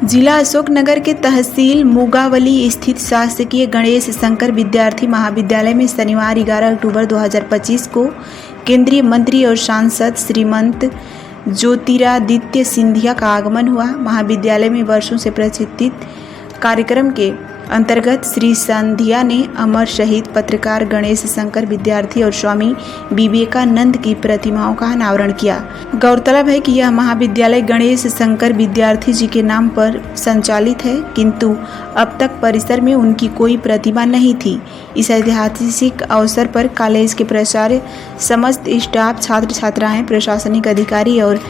जिला अशोकनगर के तहसील मुगावली स्थित शासकीय गणेश शंकर विद्यार्थी महाविद्यालय में शनिवार 11 अक्टूबर 2025 को केंद्रीय मंत्री और सांसद श्रीमंत ज्योतिरादित्य सिंधिया का आगमन हुआ। महाविद्यालय में वर्षों से प्रचलित कार्यक्रम के अंतर्गत श्री सिंधिया ने अमर शहीद पत्रकार गणेश शंकर विद्यार्थी और स्वामी विवेकानंद की प्रतिमाओं का अनावरण किया। गौरतलब है कि यह महाविद्यालय गणेश शंकर विद्यार्थी जी के नाम पर संचालित है, किंतु अब तक परिसर में उनकी कोई प्रतिमा नहीं थी। इस ऐतिहासिक अवसर पर कॉलेज के प्राचार्य, समस्त स्टाफ, छात्र छात्राएं, प्रशासनिक अधिकारी और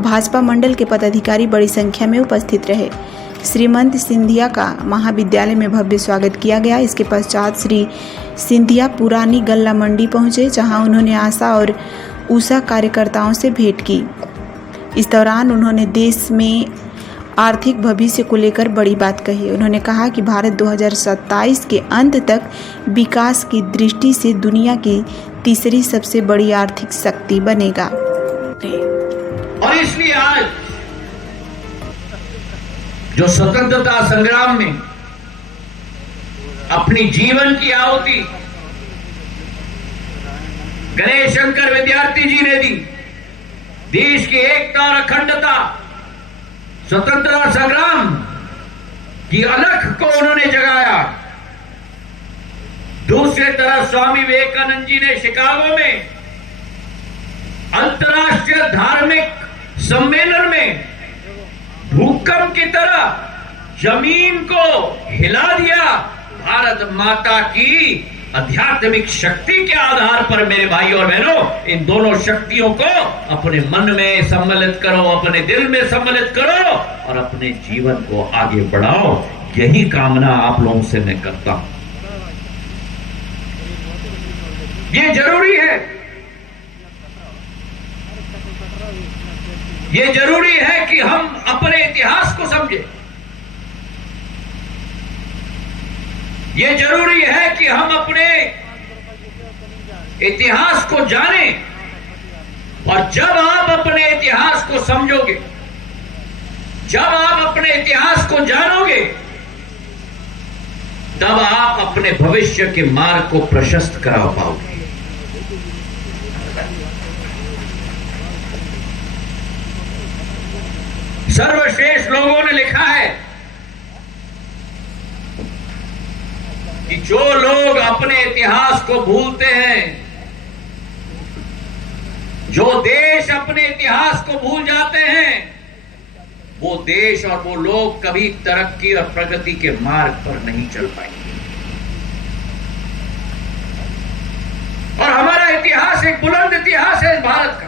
भाजपा मंडल के पदाधिकारी बड़ी संख्या में उपस्थित रहे। श्रीमंत सिंधिया का महाविद्यालय में भव्य स्वागत किया गया। इसके पश्चात श्री सिंधिया पुरानी गल्ला मंडी पहुंचे, जहां उन्होंने आशा और उषा कार्यकर्ताओं से भेंट की। इस दौरान उन्होंने देश में आर्थिक भविष्य को लेकर बड़ी बात कही। उन्होंने कहा कि भारत 2027 के अंत तक विकास की दृष्टि से दुनिया की तीसरी सबसे बड़ी आर्थिक शक्ति बनेगा। और इसलिए आज जो स्वतंत्रता संग्राम में अपनी जीवन की आहुति गणेश शंकर विद्यार्थी जी ने दी, देश की एकता और अखंडता, स्वतंत्रता संग्राम की अलख को उन्होंने जगाया। दूसरी तरफ स्वामी विवेकानंद जी ने शिकागो में अंतर्राष्ट्रीय धार्मिक सम्मेलन में भूकंप की तरह जमीन को हिला दिया। भारत माता की आध्यात्मिक शक्ति के आधार पर मेरे भाई और बहनों, इन दोनों शक्तियों को अपने मन में सम्मिलित करो, अपने दिल में सम्मिलित करो और अपने जीवन को आगे बढ़ाओ। यही कामना आप लोगों से मैं करता हूं। ये जरूरी है, ये जरूरी है कि हम अपने इतिहास को समझें। ये जरूरी है कि हम अपने इतिहास को जानें। और जब आप अपने इतिहास को समझोगे, जब आप अपने इतिहास को जानोगे, तब आप अपने भविष्य के मार्ग को प्रशस्त करा पाओगे। सर्वश्रेष्ठ लोगों ने लिखा है कि जो लोग अपने इतिहास को भूलते हैं, जो देश अपने इतिहास को भूल जाते हैं, वो देश और वो लोग कभी तरक्की और प्रगति के मार्ग पर नहीं चल पाएंगे। और हमारा इतिहास एक बुलंद इतिहास है भारत का।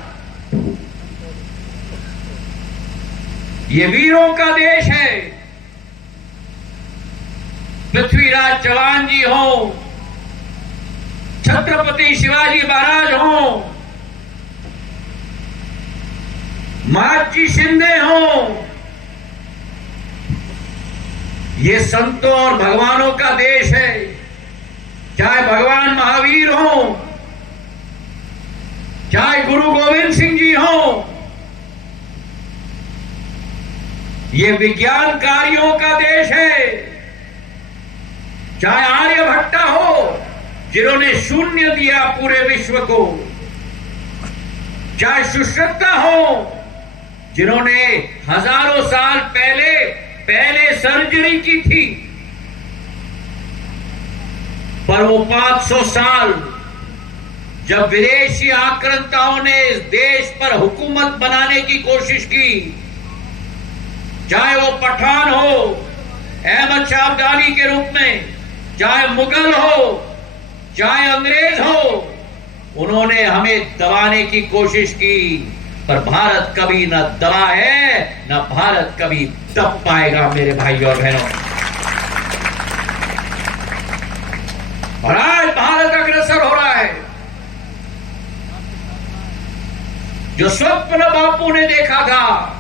ये वीरों का देश है। पृथ्वीराज चौहान जी हो, छत्रपति शिवाजी महाराज हो, महाजी शिंदे हो, ये संतों और भगवानों का देश है। चाहे भगवान महावीर हो, चाहे गुरु गोविंद सिंह जी हो, ये विज्ञानकारियों का देश है। चाहे आर्यभट्टा हो, जिन्होंने शून्य दिया पूरे विश्व को, चाहे सुश्रुता हो, जिन्होंने हजारों साल पहले सर्जरी की थी, पर वो 500 साल जब विदेशी आक्रांताओं ने इस देश पर हुकूमत बनाने की कोशिश की, चाहे वो पठान हो अहमद शाह अब्दाली के रूप में, चाहे मुगल हो, चाहे अंग्रेज हो, उन्होंने हमें दबाने की कोशिश की, पर भारत कभी न दबा है, न भारत कभी दब पाएगा मेरे भाई और बहनों। और आज भारत अग्रसर हो रहा है। जो स्वप्न बापू ने देखा था,